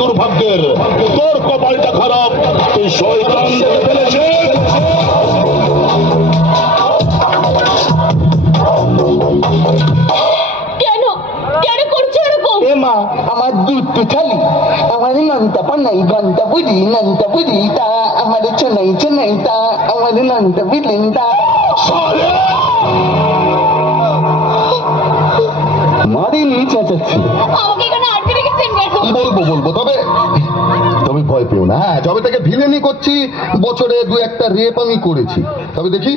দুর্ভাগ্যের তোর কপালটা খারাপ, তুই শয়তান দেখে ফেলেছে। কেন কেন করছো এরকম? এ মা, আমার দুধ তো খালি, আমার নানটা পান্নাই গানটা বুঝি, নানটা বুঝি তা আমার চেনাই চেনাইটা আমার নামটা বিলিনটা সালে মারিনি চেঁচাচ্ছি। আমাকে এখানে আটকে রেখেছেন কেন? বলবো তবে তুমি ভয় পেও না। হ্যাঁ, যবে থেকে ভিলেনি করছি বছরে 2-1টা রেপ আমি করেছি। তবে দেখি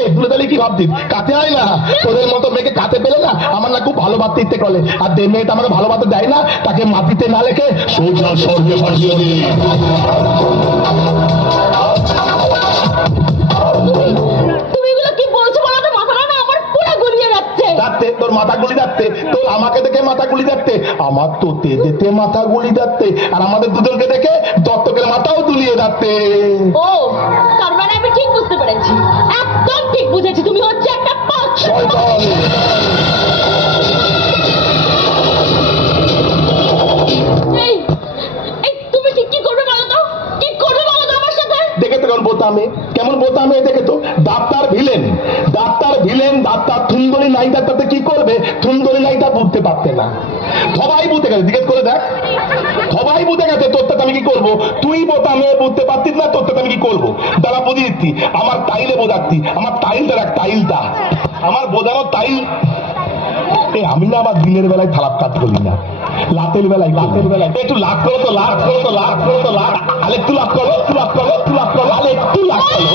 এই দুলে তাহলে কি ভাবতিস কাতে হয় না তোদের মতো মেয়েকে কাতে পেলে না আমার না খুব ভালো ভাবতে ইচ্ছে করে আর যে মেয়েটা আমাকে ভালো ভাবতে দেয় না তাকে মাটিতে না লেখে সোজা স্বর্গে পাঠিয়ে দিই তুমি এগুলো কি বলছো বলো তো? মাথাটা না আমার পুরো গুলিয়ে যাচ্ছে। যাচ্ছে তোর মাথা গুলি যাচ্ছে তোর আমাকে দেখে মাথা গুলি যাচ্ছে আমার তো তেজেতে মাথা গুলি যাচ্ছে আর আমাদের দুজনকে দেখে দত্তকের মাথাও তুলিয়ে যাচ্ছে ও, তার মানে আমি ঠিক বুঝতে পেরেছি, একদম ঠিক বুঝেছি, তুমি হচ্ছে একটা পাঁচ। শয়তান এই এই তুমি ঠিক কি করবে বলো তো? কি করবে বলো তো আমার সাথে? দেখে তো কেমন বোতামে দেখে তো ডাক্তার ভিলেন ডাক্তার থুন্দরি নাইটা তাতে কি করবে থুন্দরি নাইটা বুঝতে পারতে না সবাই বুঝতে গেছে জিজ্ঞেস করে দেখ সবাই বুঝে গেছে তোরটা আমি কি করবো তুই বোতামে বুঝতে পারতিস না তোরটা আমি কি করবো দাঁড়া বুঝিয়ে দিচ্ছি আমার টাইলে বোঝাচ্ছি আমার টাইলটা দেখ টাইলটা আমার বোঝানোর টাইল আমি না আবার দিনের বেলায় খারাপ কাজ করি না রাতের বেলায় একটু লাভ করো তো লাভ আরে একটু লাভ করো আরে একটু লাভ করো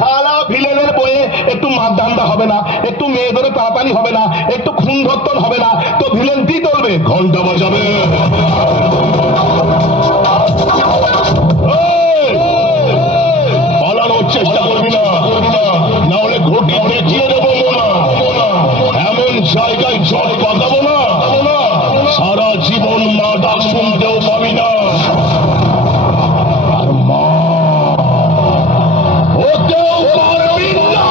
সারা ভিলেনের বইয়ে একটু মারধান্দা হবে না একটু মেয়ে ধরে তাড়াতাড়ি হবে না একটু খুন ধর্তন হবে না তো ভিলেন কি করবে ঘন্টা বাজাবে পালানোর চেষ্টা করবি না না হলে ঘটি দেখিয়ে দেবো মোনা এমন জায়গায় জট বাঁধাবো না সারা জীবন মা ডাক শুনতেও পাবি না আর মা হতেও পারবি না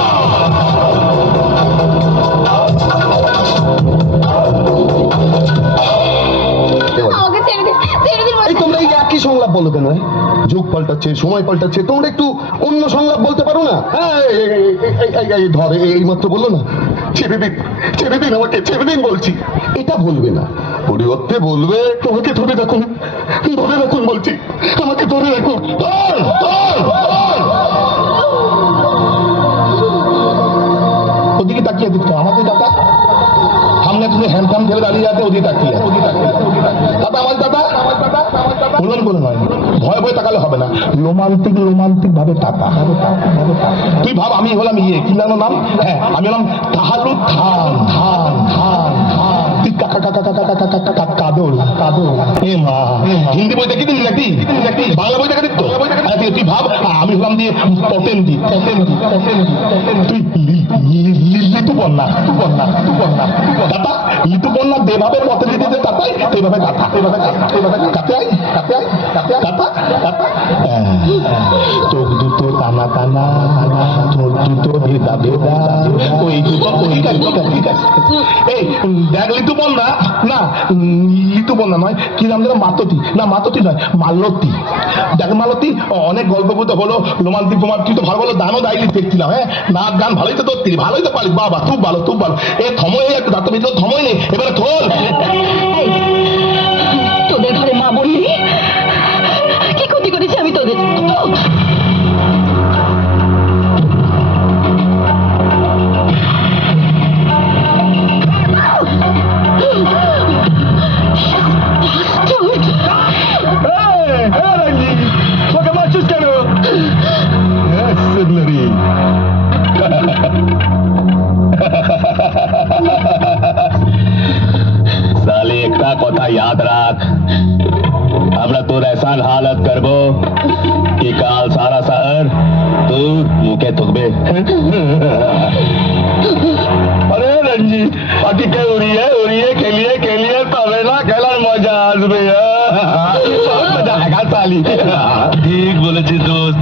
আমাকে ছেড়ে দিন এই তোমরা এই একই সংলাপ বলো কেন? যুগ পাল্টাচ্ছে, সময় পাল্টাচ্ছে, তোমরা একটু অন্য সংলাপ বলতে পারো না? হ্যাঁ, এই ধর এই মাত্র বললো না ছেড়ে দিন আমাকে ছেড়ে দিন বলছি। এটা বলবে না, পরিবর্তে বলবে তোমাকে ধরে রাখুন বলছি, আমাকে ধরে রাখুন। ওদিকে তাকিয়ে দিত আমাকে দাদা সামনে তুমি হ্যান্ডফ্যান ফেলে দাঁড়িয়ে আছে ওদিকে তাকিয়ে দাদা আমার দাদা বলুন নয় ভয় তাকালে হবে না রোমান্টিক ভাবে টাকা তুই ভাব আমি হলাম কি জানো নাম হ্যাঁ আমি হলাম তাহালু থান তুই কাদল এ মা হিন্দি বই দেখি দিলি নাকি বাংলা বই দেখা দিত তুই ভাব আমি হলাম দিয়ে পটেন্দি তুই লিটু বন্যা দাদা লিটু বন্যা যেভাবে পথে দিতে তাতাই সেইভাবে কাটা চোখ দুটো টানা ঠোঁট দুটো ভেদা ওই দুটো ঠিক আছে এই দেখ লিটু বন্যা না লিটু বন্যা নয় কি নাম যেন মাততি নয় মালতী দেখ মালতী অনেক গল্প বলতে হলো রোমান্টিক তুই তো ভালো দানও দায়িত্ব দেখছিলাম হ্যাঁ নাচ গান ভালোই তো ধরতি ভালোই তো পারিস বাবা খুব ভালো এ থমই একটু দাঁত ভিতরে থমই নেই এবারে থল তোদের ঘরে মা বললি কি ক্ষতি করেছি আমি তোদের? তোকে মারছিস কেন साले একটা কথা याद রাখ আমরা তোর এসান হালত করব कि কাল সারা শহর তোর মুখে থুকবে আরে রঞ্জিত বাকি কে উড়িয়ে খেলিয়ে তবে না খেলার মজা আসবে মজা আएगा সালি ঠিক বলেছিস দোস্ত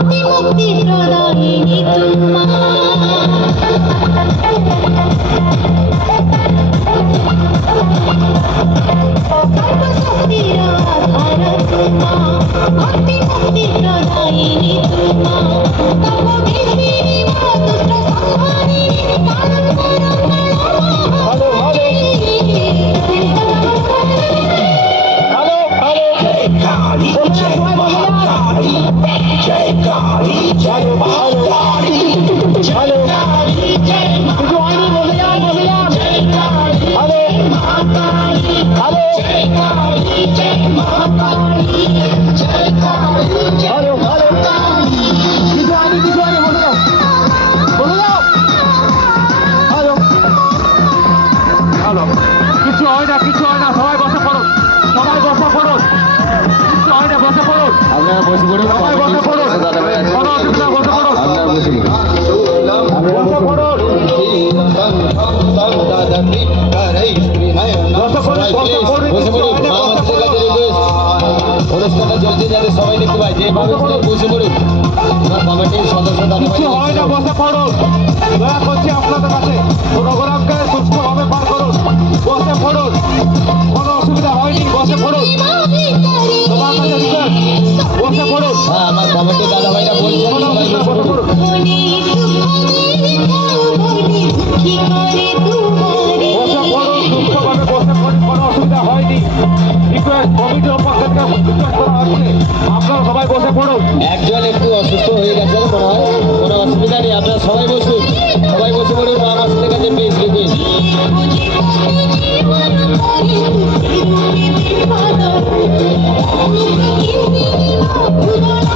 ভক্তি মুক্তি প্রদায়িনী তোমা সর্বশক্তির আধার তোমা ভক্তি মুক্তি প্রদায়িনী তোমা তপোধীশিনী মহাদুষ্ট সংহারিণী হ্যালো হ্যালো কিছু হয় না সবাই বসে পড়ুন কিছু হয় না বসে পড়ুন আপনারা বসে পড়ুন সবাই বসে পড়ুন কোনো অসুবিধা বসে পড়ুন আপনারা বসে পড়ুন অনুষ্ঠানটা চলছে যাতে সবাই দেখতে পায় যেভাবে বসে পড়ুন কমিটির সদস্য কিছু হয় না বসে পড়ুন দয়া করছি আপনাদের কাছে প্রোগ্রামকে সুস্থভাবে পার করুন বসে পড়ুন কোনো অসুবিধা হয়নি বসে পড়ুন তোমার কাছে রিকোয়েস্ট বসে পড়ুন হ্যাঁ আমার কমিটির দাদা ভাইরা বলছেন কোনো সবাই অসুবিধা বসে বসে পড়ুন পড়ুন বসে পড়ুন সুস্থভাবে বসে পড়ুন কোনো অসুবিধা হয়নি রিকোয়েস্ট কমিটির পক্ষ থেকে রিকোয়েস্ট করা হচ্ছে আপনারা সবাই বসে পড়ুন একজন একটু অসুস্থ হয়ে গেছে মনে হয় কোনো অসুবিধা নেই আপনারা সবাই বসুন সবাই বসে পড়ুন মা মাসিদের কাছে বেশ রিকোয়েস্ট জীবন